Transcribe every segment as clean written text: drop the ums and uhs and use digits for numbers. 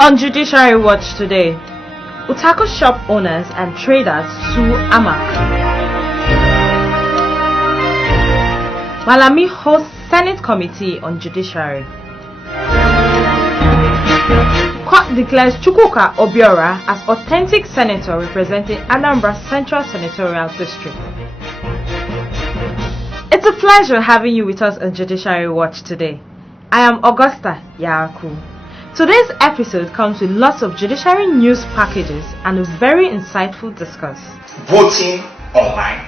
On Judiciary Watch today, Utako shop owners and traders sue Amak. Malami hosts Senate Committee on Judiciary. Court declares Chukwuka Obiora as authentic senator representing Anambra Central Senatorial District. It's a pleasure having you with us on Judiciary Watch today. I am Augusta Yaaku. Today's episode comes with lots of judiciary news packages and a very insightful discourse. Voting online,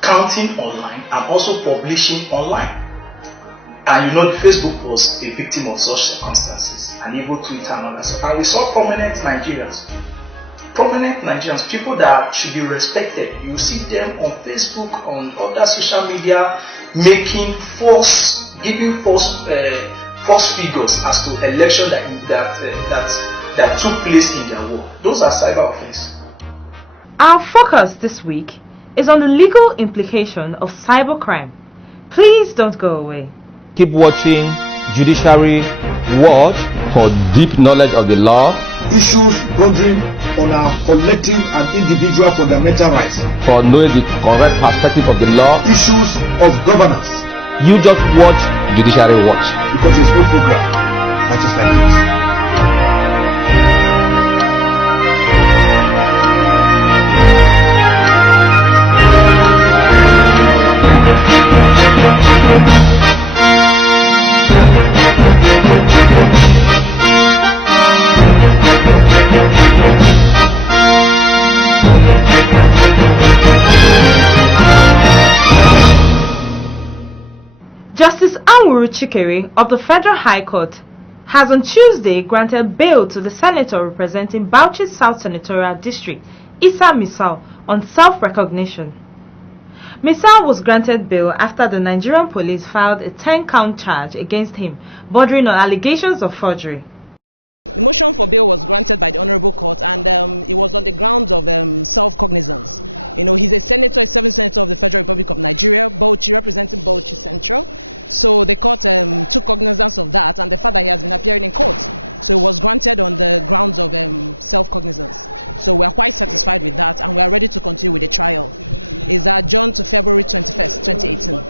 counting online, and also publishing online. And you know, Facebook was a victim of such circumstances, and even Twitter and others. And we saw prominent Nigerians, people that should be respected. You see them on Facebook, on other social media, giving false figures as to election that took place in their war. Those are cyber offenses. Our focus this week is on the legal implication of cybercrime. Please don't go away. Keep watching Judiciary Watch for deep knowledge of the law, issues bordering on our collective and individual fundamental rights, for knowing the correct perspective of the law, issues of governance. You just watch Judiciary Watch, because there's no program that is like this. Justice Anwuru Chikere of the Federal High Court has on Tuesday granted bail to the senator representing Bauchi South Senatorial District, Issa Misal, on self-recognition. Misal was granted bail after the Nigerian police filed a 10-count charge against him, bordering on allegations of forgery. The motion for bail was granted by the Honorable Court, and it was on the grounds of self-cognizance. You know, he's a senator, a 7th senator of the Federal Republic of Nigeria, Bauchi, representing Bauchi Central. So the court took cognizance of that and the fact that he has been appearing in court. So it was granted on the grounds of self-cognizance. So we are quite satisfied with that, and we are ready to continue with the trial. It's adjourned to February 21st, 2018.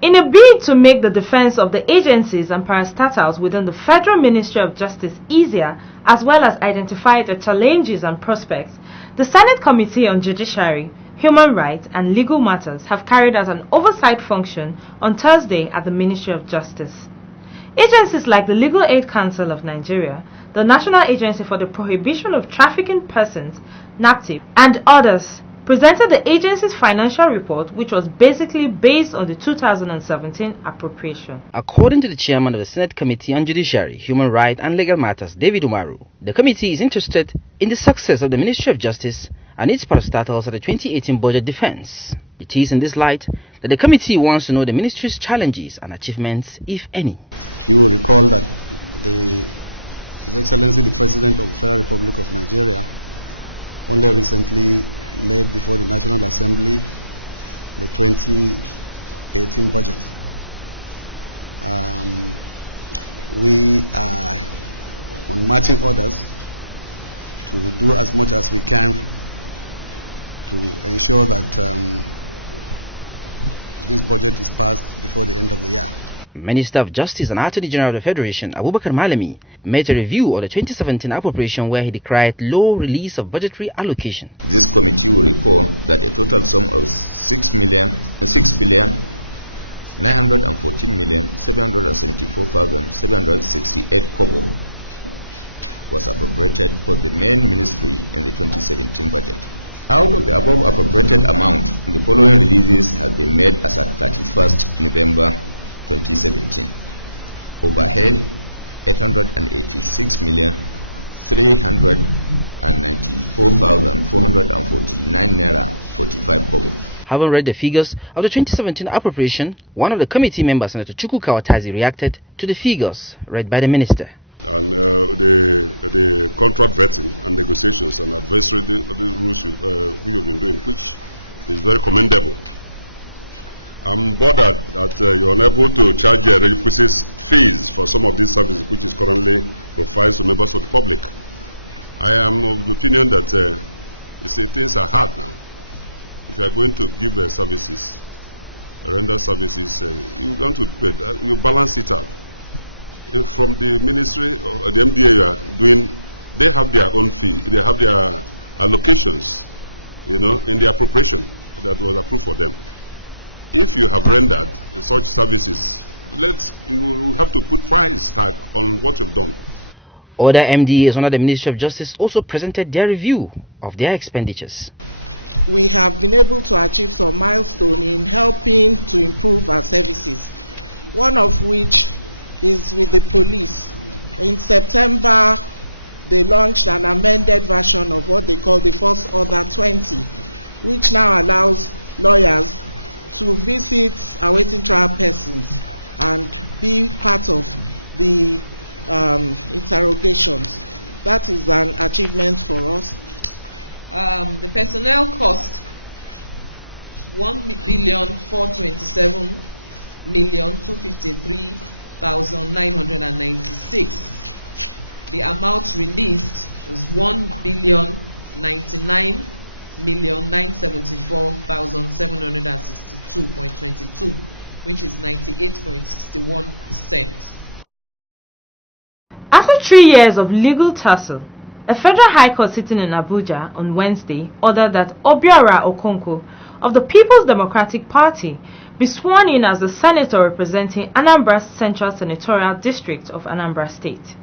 In a bid to make the defense of the agencies and parastatals within the Federal Ministry of Justice easier, as well as identify the challenges and prospects, the Senate Committee on Judiciary, Human Rights and Legal Matters have carried out an oversight function on Thursday at the Ministry of Justice. Agencies like the Legal Aid Council of Nigeria, the National Agency for the Prohibition of Trafficking Persons, NAPTIP, and others presented the agency's financial report, which was basically based on the 2017 appropriation. According to the chairman of the Senate Committee on Judiciary, Human Rights and Legal Matters, David Umaru, the committee is interested in the success of the Ministry of Justice and its parastatals at the 2018 budget defense. It is in this light that the committee wants to know the ministry's challenges and achievements, if any. You will recall that His Excellency the President of the Federal Republic of Nigeria only recently laid before the National Assembly the 2018 budget. We are on marching orders to do as much as we can to ensure that this budget is passed before the end of the year. Minister of Justice and Attorney General of the Federation, Abubakar Malami, made a review of the 2017 appropriation where he decried low release of budgetary allocation. This committee will recall that a total sum of 6,914,774,768 kobo was appropriated for the main ministry in the 2017 budget. Out of the above appropriated amount, the following releases have been made as at 31st November 2017. Overhead 886,394,449 naira 45 kobo. Having read the figures of the 2017 appropriation, one of the committee members, Senator Chukwuka Watazi, reacted to the figures read by the minister. And the contract vetting and negotiations and advisory the rules you've been doing, which is very commendable. I'm bothered that you're unable to charge requisite fees for some of these services which is currently provided to members of the public. I am of the opinion that you see, things are hard now. If you are going to give services, render services, you're going to you balance it out. From the ministry or the MDA you are doing, they have their own fees, they have their allocations, you know, in the appropriation that was approved for them. If you have rendered such services, you have to put price tag on what you've done. Other MDAs under the Ministry of Justice also presented their review of their expenditures. We have been able to achieve some milestone in helping to improve our services, one of which is with the police. In September, they launched an amended version of what they call the First Order 20, which now allows lawyers to visit awaiting trial persons and be part of the interrogations. That is an achievement for us. The personnel cost 1,427,253,996. The amount released was 1,099,974,762.22, which is 98.61%. After 3 years of legal tussle, a federal high court sitting in Abuja on Wednesday ordered that Obiora Okonkwo of the People's Democratic Party be sworn in as the senator representing Anambra Central Senatorial District of Anambra State.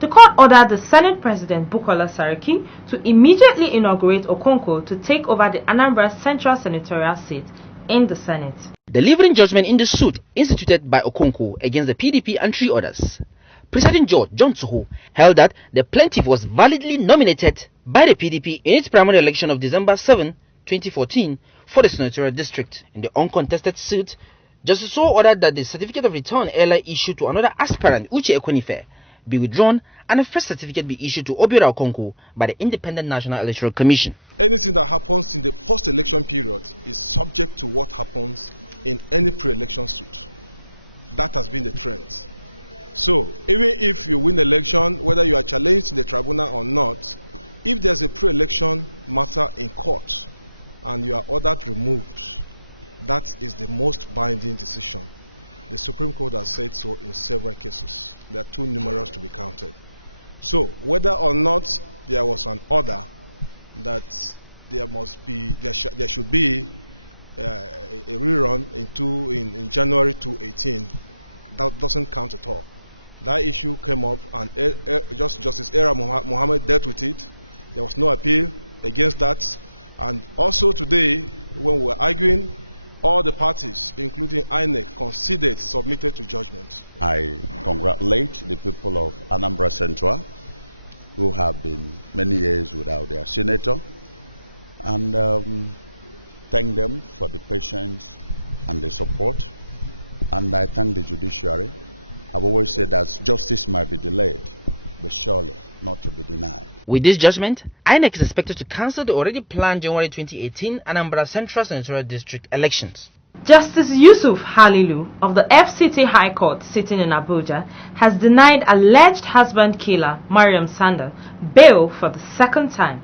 The court ordered the Senate President Bukola Saraki to immediately inaugurate Okonkwo to take over the Anambra Central Senatorial seat in the Senate. Delivering judgment in the suit instituted by Okonkwo against the PDP and 3 others, Presiding Judge John Tsoho held that the plaintiff was validly nominated by the PDP in its primary election of December 7, 2014 for the senatorial district. In the uncontested suit, Justice Tsoho ordered that the certificate of return earlier issued to another aspirant, Uche Ekwenife, be withdrawn and a fresh certificate be issued to Obiora Okonkwo by the Independent National Electoral Commission. Anything that happens in the post-election period is subject to what happens in any pre-election suit. That has been the trend. So, even if you win the election, whether you are challenged in the tribunal or not, if there's a pre-election matter in court and you are ordered removed, that is the most binding decision. The Supreme Court has said so in several cases. They are too numerous to be counted. So, whether or not there was an order that there should be a rerun in January 2018, that doesn't count at all. That issue came up and Justice Era Mohammed dealt with it. There was no appeal against that. And also today, when we were arguing, all the parties, including INEC, submitted to judgment. I congratulate the people of Anambra Central, who have been many years without their senator, and thank them for the patience and the support. And I thank the judiciary. I've always said that justice might be delayed, but surely not to be denied. With this judgment, INEC is expected to cancel the already planned January 2018 Anambra Central Senatorial District elections. Justice Yusuf Halilu of the FCT High Court sitting in Abuja has denied alleged husband killer Mariam Sanda bail for the second time.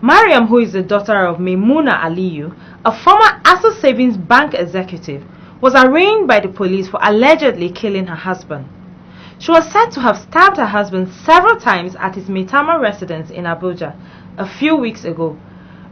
Mariam, who is the daughter of Maimuna Aliyu, a former Asa Savings Bank executive, was arraigned by the police for allegedly killing her husband. She was said to have stabbed her husband several times at his Maitama residence in Abuja a few weeks ago,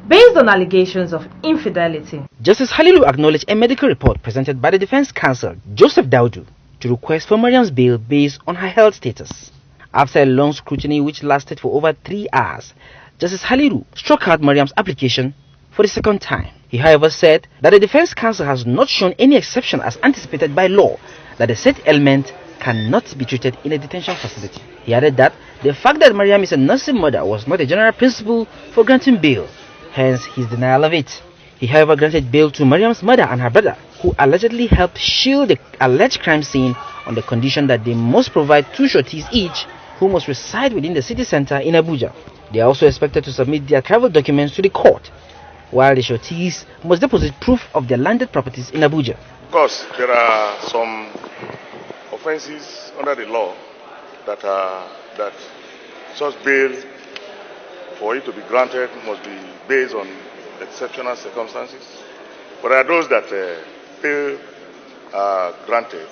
based on allegations of infidelity. Justice Halilu acknowledged a medical report presented by the defense counsel, Joseph Daudu, to request for Mariam's bail based on her health status. After a long scrutiny which lasted for over 3 hours, Justice Halilu struck out Mariam's application for the second time. He, however, said that the defense counsel has not shown any exception as anticipated by law that the said ailment cannot be treated in a detention facility. He added that the fact that Mariam is a nursing mother was not a general principle for granting bail, hence his denial of it. He, however, granted bail to Mariam's mother and her brother, who allegedly helped shield the alleged crime scene on the condition that they must provide 2 sureties each, who must reside within the city center in Abuja. They are also expected to submit their travel documents to the court while the sureties must deposit proof of their landed properties in Abuja. Of course, there are some offences under the law that such bail, for it to be granted, must be based on exceptional circumstances. But there are those that bail are granted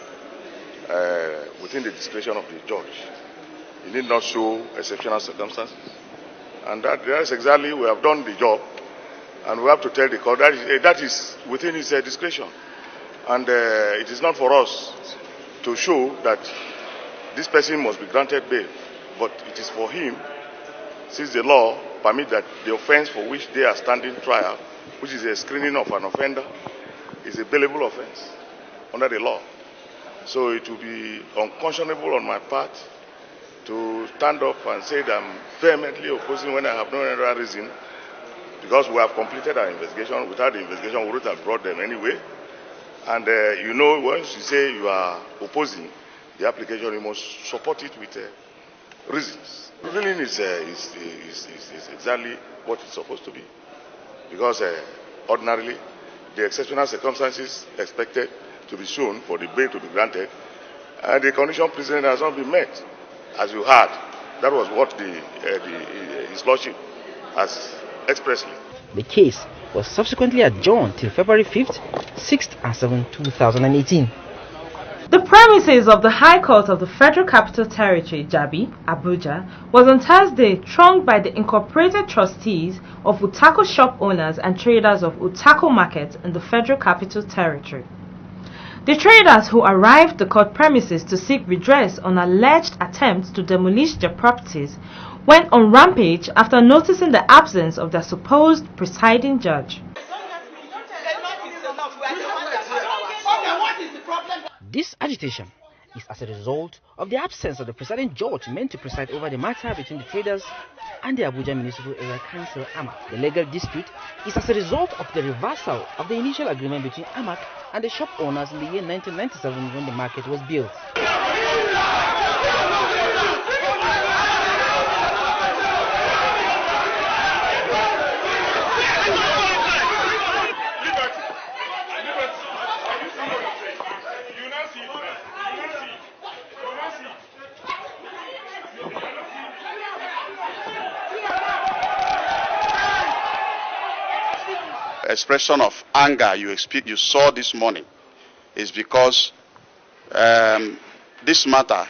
within the discretion of the judge. It need not show exceptional circumstances. And that is exactly, we have done the job, and we have to tell the court that is within his discretion. And it is not for us to show that this person must be granted bail, but it is for him, since the law permits that the offense for which they are standing trial, which is a screening of an offender, is a bailable offense under the law. So it will be unconscionable on my part to stand up and say that I'm vehemently opposing when I have no other reason, because we have completed our investigation. Without the investigation, we would have brought them anyway. And you know, once you say you are opposing the application, you must support it with reasons. Reasoning is exactly what it's supposed to be, because ordinarily the exceptional circumstances expected to be shown for the bail to be granted, and the condition precedent has not been met, as you heard. That was what His Lordship has expressly. The case was subsequently adjourned till February 5th, 6th and 7th, 2018. The premises of the High Court of the Federal Capital Territory, Jabi, Abuja, was on Thursday thronged by the incorporated trustees of Utako shop owners and traders of Utako Market in the Federal Capital Territory. The traders who arrived the court premises to seek redress on alleged attempts to demolish their properties went on rampage after noticing the absence of their supposed presiding judge. This agitation is as a result of the absence of the presiding judge meant to preside over the matter between the traders and the Abuja Municipal Area Council, AMAC. The legal dispute is as a result of the reversal of the initial agreement between AMAC and the shop owners in the year 1997 when the market was built. Expression of anger you saw this morning is because this matter,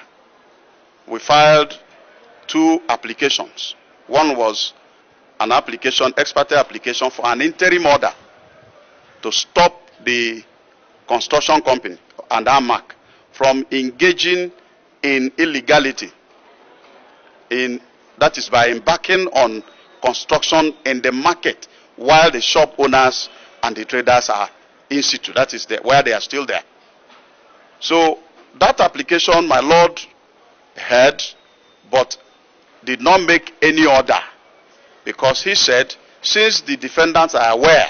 we filed 2 applications. One was an application, ex parte application for an interim order to stop the construction company and AMAC from engaging in illegality, that is by embarking on construction in the market while the shop owners and the traders are in situ, that is where they are still there. So that application, my Lord heard, but did not make any order, because he said, since the defendants are aware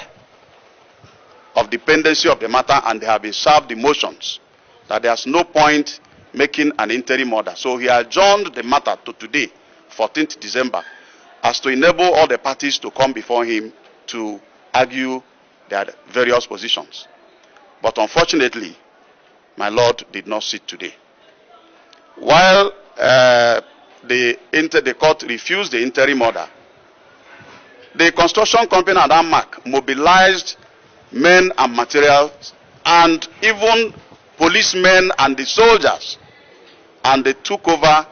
of the pendency of the matter and they have been served the motions, that there's no point making an interim order. So he adjourned the matter to today, 14th December, as to enable all the parties to come before him to argue their various positions. But unfortunately, my Lord did not sit today. While the court refused the interim order, the construction company and AMAC mobilized men and materials and even policemen and the soldiers, and they took over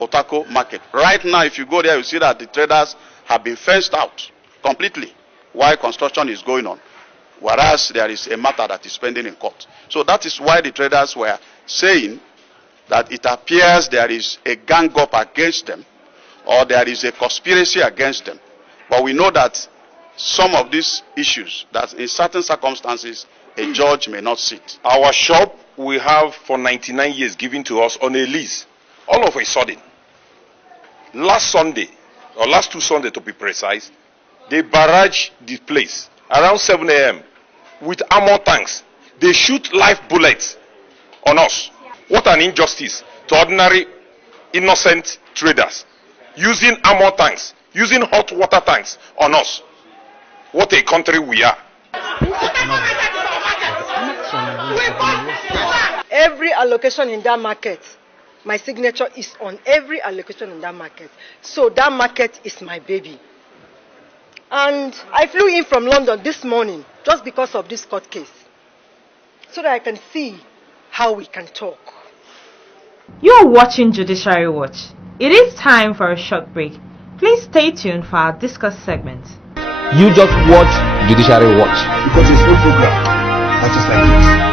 Utako Market. Right now, if you go there, you see that the traders have been fenced out completely while construction is going on, whereas there is a matter that is pending in court. So that is why the traders were saying that it appears there is a gang up against them, or there is a conspiracy against them. But we know that some of these issues, that in certain circumstances, a judge may not sit. Our shop we have for 99 years given to us on a lease. All of a sudden, last Sunday, or last 2 Sundays to be precise, they barrage the place around 7 a.m. with armor tanks. They shoot live bullets on us. What an injustice to ordinary innocent traders, using armor tanks, using hot water tanks on us. what a country we are. Every allocation in that market, my signature is on every allocation in that market. So that market is my baby. And I flew in from London this morning just because of this court case, so that I can see how we can talk. You are watching Judiciary Watch. It is time for a short break. Please stay tuned for our discuss segment. You just watch Judiciary Watch. Because there's no program that is like this.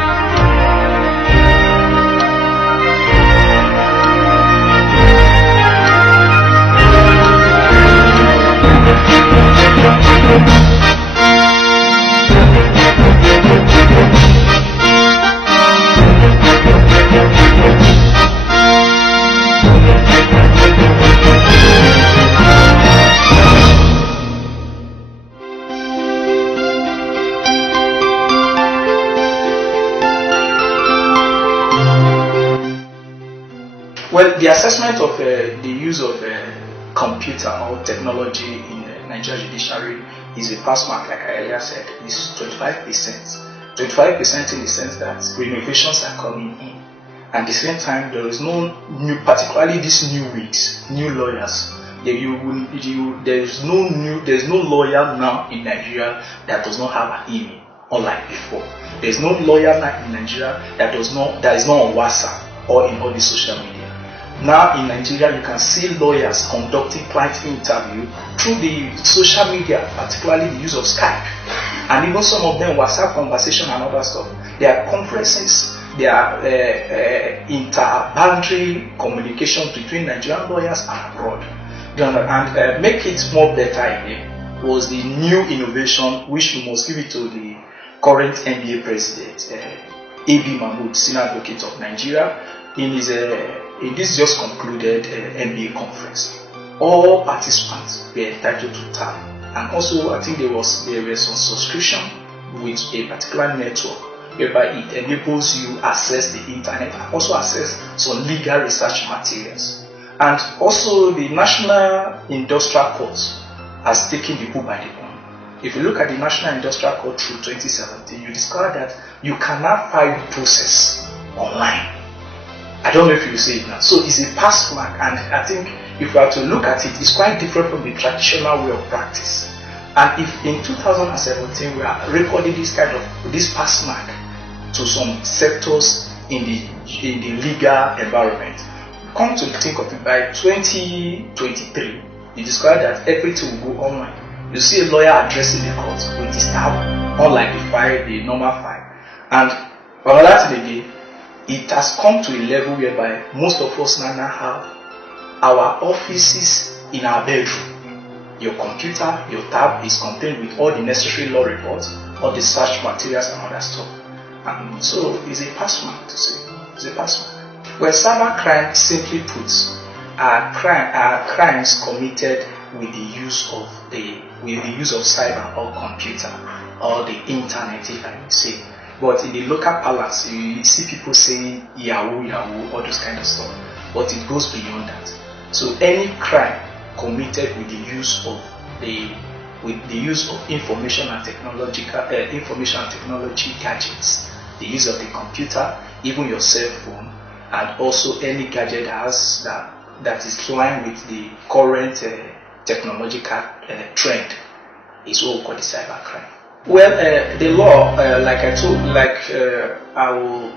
Well, the assessment of the use of computer or technology in Nigeria judiciary is a pass mark, like I earlier said, is 25%. 25% in the sense that renovations are coming in. And at the same time, there is no new, particularly these new wigs, new lawyers. There is no lawyer now in Nigeria that does not have an email, unlike before. There is no lawyer now in Nigeria that is not on WhatsApp or in all the social media. Now in Nigeria, you can see lawyers conducting client interview through the social media, particularly the use of Skype, and even some of them WhatsApp conversation and other stuff. There are conferences, there are inter-boundary communication between Nigerian lawyers and abroad. And make it more better again was the new innovation, which we must give it to the current NBA president, A.B. Mahmood, Senior Advocate of Nigeria, in this just concluded NBA conference. All participants were entitled to tab, and also I think there was some subscription with a particular network whereby it enables you access the internet and also access some legal research materials. And also the National Industrial Court has taken the bull by the horn. If you look at the National Industrial Court through 2017, you discover that you cannot file the process online. I don't know if you see it now. So it's a pass mark, and I think if we are to look at it, it's quite different from the traditional way of practice. And if in 2017 we are recording this pass mark to some sectors in the legal environment, come to think of it, by 2023, you discover that everything will go online. You see a lawyer addressing the court with his tab, unlike the normal file. And another thing again, it has come to a level whereby most of us now have our offices in our bedroom. Your computer, your tab is contained with all the necessary law reports, all the search materials and other stuff. And so it's a pass mark to say. It's a pass mark. Well, cyber crime, simply put, are crimes committed with the use of cyber or computer or the internet, if I may say. But in the local parlance, you see people saying Yahoo, all those kind of stuff. But it goes beyond that. So any crime committed with the use of information and technology gadgets, the use of the computer, even your cell phone, and also any gadget that is flying with the current technological trend, is what we call the cyber crime. Well, the law, I will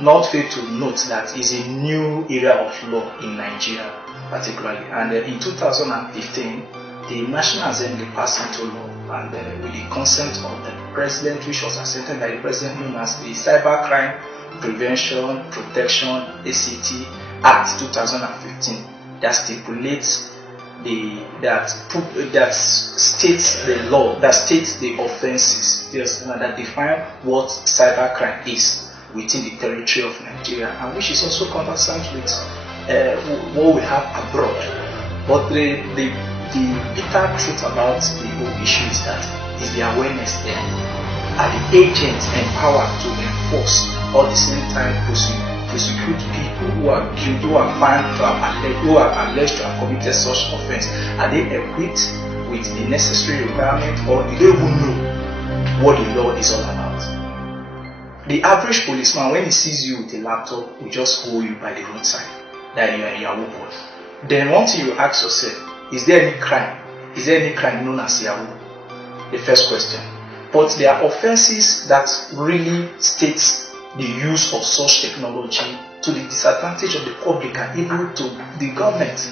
not fail to note that is a new area of law in Nigeria, particularly. And in 2015, the National Assembly passed into law, and with the consent of the President, which was accepted by the President, known as the Cybercrime Prevention Protection ACT Act 2015, that stipulates that states the law, that states the offences, that define what cybercrime is within the territory of Nigeria, and which is also conversant with what we have abroad. But the bitter truth about the whole issue is that is the awareness there. Are the agents empowered to enforce, or at the same time prosecute people who are guilty, who are found to have alleged to have committed such offense? Are they equipped with the necessary requirement, or you don't even know what the law is all about. The average policeman, when he sees you with a laptop, will just hold you by the roadside that you are a Yahoo boy. Then one thing you ask yourself, is there any crime? Is there any crime known as Yahoo? The first question. But there are offenses that really states the use of such technology to the disadvantage of the public and even to the government.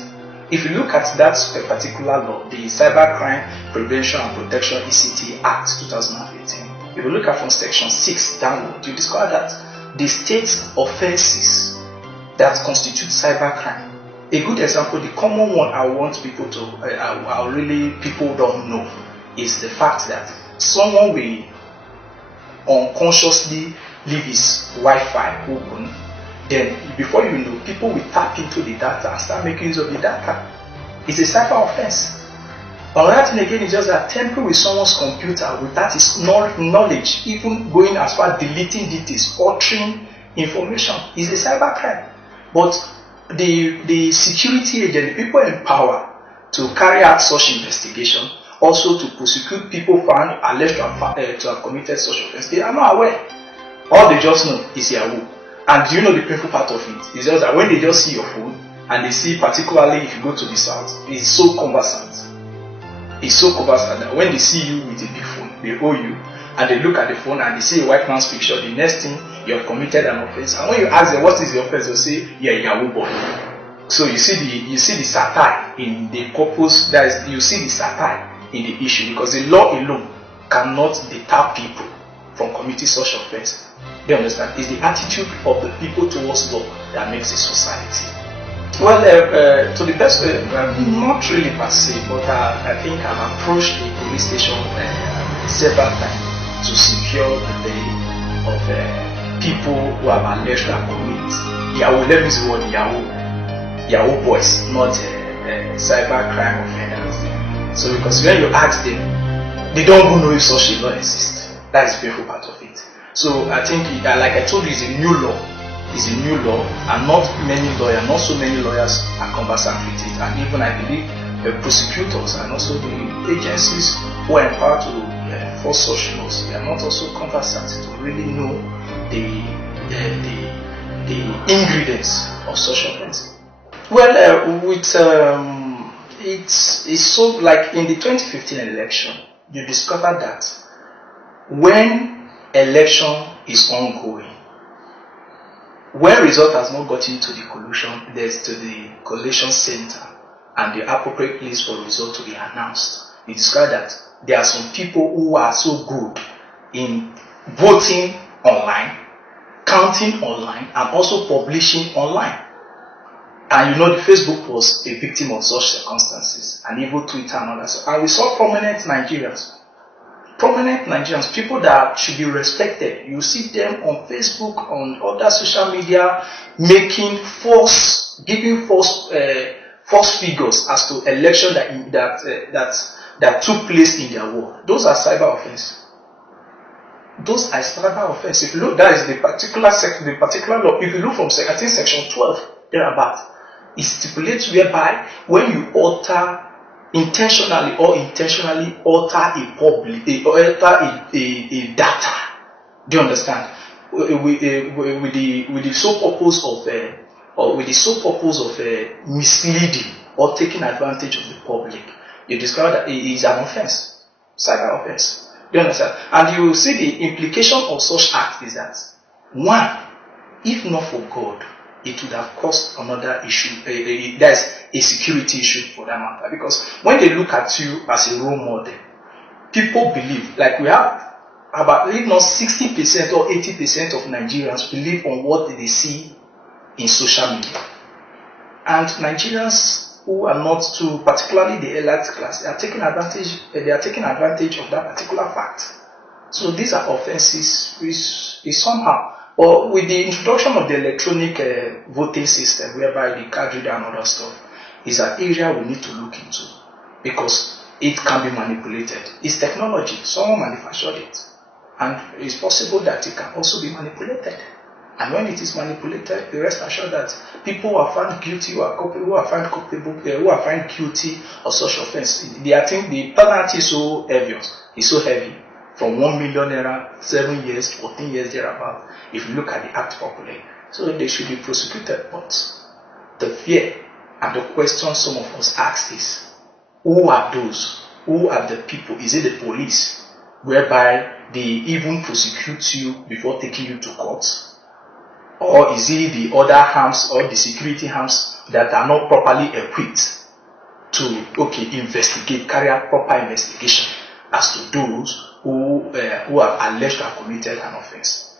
If you look at that particular law, the Cybercrime Prevention and Protection ECT Act 2015, if you look at from section 6 downward, you discover that the state offenses that constitute cybercrime. A good example, the common one I want people to, people don't know, is the fact that someone will unconsciously leave his Wi-Fi open. Then, before you know, people will tap into the data and start making use of the data. It's a cyber offense. Another thing again is just that tampering with someone's computer without his knowledge, even going as far as deleting details, altering information, is a cyber crime. But the security agent, the people in power to carry out such investigation, also to prosecute people found alleged to have committed such offense, they are not aware. All they just know is Yahoo. And do you know the painful part of it? It's just that when they just see your phone, and they see, particularly if you go to the south, it's so cumbersome. It's so cumbersome that when they see you with a big phone, they owe you, and they look at the phone and they see a white man's picture, the next thing, you have committed an offense. And when you ask them what is the offense, they'll say, yeah, Yahoo boy. So you see the satire in the purpose, that is, you see the satire in the issue, because the law alone cannot deter people from committing such offense. Do you understand? It's the attitude of the people towards law that makes a society. Well, to the best, not really per se, but I think I've approached the police station several times to secure the day of people who have alleged to have committed Yahoo. Let me use the word Yahoo boys, not cyber crime offenders. So, because when you ask them, they don't even know if such a law exists. That is the painful part of it. So, I think, like I told you, it's a new law. Is a new law, and not so many lawyers are conversant with it, and even I believe the prosecutors and also the agencies who are empowered to enforce such laws, they are not also conversant to really know the ingredients of such offense. Well, it's so, like in the 2015 election, you discover that when election is ongoing, when result has not gotten to the collation center and the appropriate place for result to be announced, you discover that there are some people who are so good in voting online, counting online, and also publishing online. And you know, the Facebook was a victim of such circumstances, and even Twitter and others. And we saw prominent Nigerians, people that should be respected. You see them on Facebook, on other social media, giving false figures as to election that took place in their ward. Those are cyber offenses. If you look, that is the particular law. If you look from I think section 12 thereabout, it stipulates whereby when you intentionally alter a data. Do you understand? With the sole purpose of misleading or taking advantage of the public, you discover that it is an offense, cyber offense. Do you understand? And you will see the implication of such act is that, one, if not for God, it would have caused another issue. There's a security issue for that matter. Because when they look at you as a role model, people believe, like we have about, if not 60% or 80% of Nigerians believe on what they see in social media. And Nigerians who are not too, particularly the elite class, they are taking advantage of that particular fact. So these are offenses which somehow, or with the introduction of the electronic voting system, whereby the card reader and other stuff, is an area we need to look into, because it can be manipulated. It's technology. Someone manufactured it, and it's possible that it can also be manipulated. And when it is manipulated, the rest assured that people who are found guilty, who are found culpable, who are found guilty of such offense, I think the penalty is so heavy, from 1 million naira, 7 years, 14 years thereabout, if you look at the act properly. So they should be prosecuted. But the fear and the question some of us ask is, who are those? Who are the people? Is it the police, whereby they even prosecute you before taking you to court? Or is it the other arms or the security arms that are not properly equipped to investigate, carry out proper investigation as to those who are alleged to have committed an offense?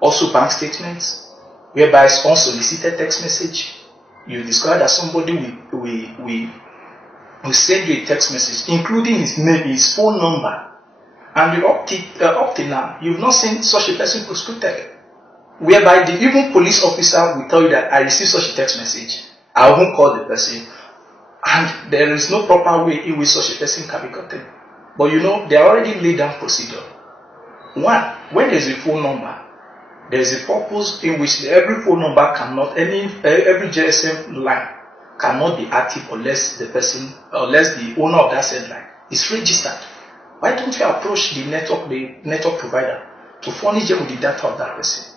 Also bank statements, whereby it's unsolicited text message. You discover that somebody will send you a text message including his name, his phone number, and up till now you've not seen such a person prosecuted. Whereby the even police officer will tell you that I received such a text message, I won't call the person, and there is no proper way in which such a person can be gotten. But they already laid down procedure. One, when there is a phone number, there is a purpose in which every phone number cannot, every GSM line cannot be active unless the owner of that said line is registered. Why don't you approach the network provider to furnish them with the data of that person?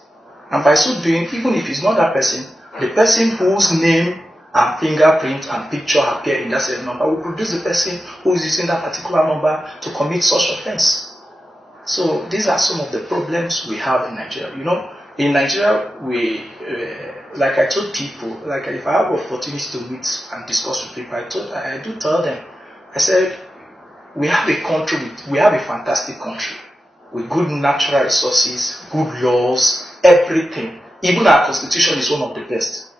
And by so doing, even if it's not that person, the person whose name and fingerprint and picture appear in that same number will produce the person who is using that particular number to commit such offense. So these are some of the problems we have in Nigeria. In Nigeria, we, like I told people, like if I have opportunity to meet and discuss with people, I do tell them, I said, we have a fantastic country with good natural resources, good laws, everything. Even our constitution is one of the best.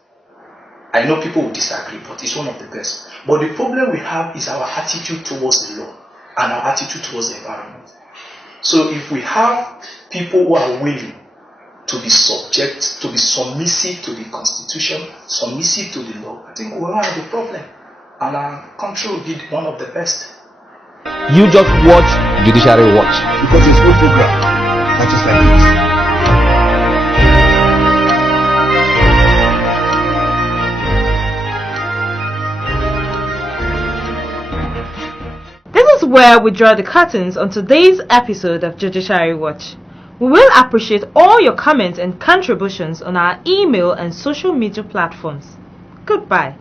I know people will disagree, but it's one of the best. But the problem we have is our attitude towards the law and our attitude towards the environment. So if we have people who are willing to be submissive to the constitution, submissive to the law, I think we won't have a problem. And our country will be one of the best. You just watch Judiciary Watch. Because there's no program that is like this. This is where we draw the curtains on today's episode of Judiciary Watch. We will appreciate all your comments and contributions on our email and social media platforms. Goodbye.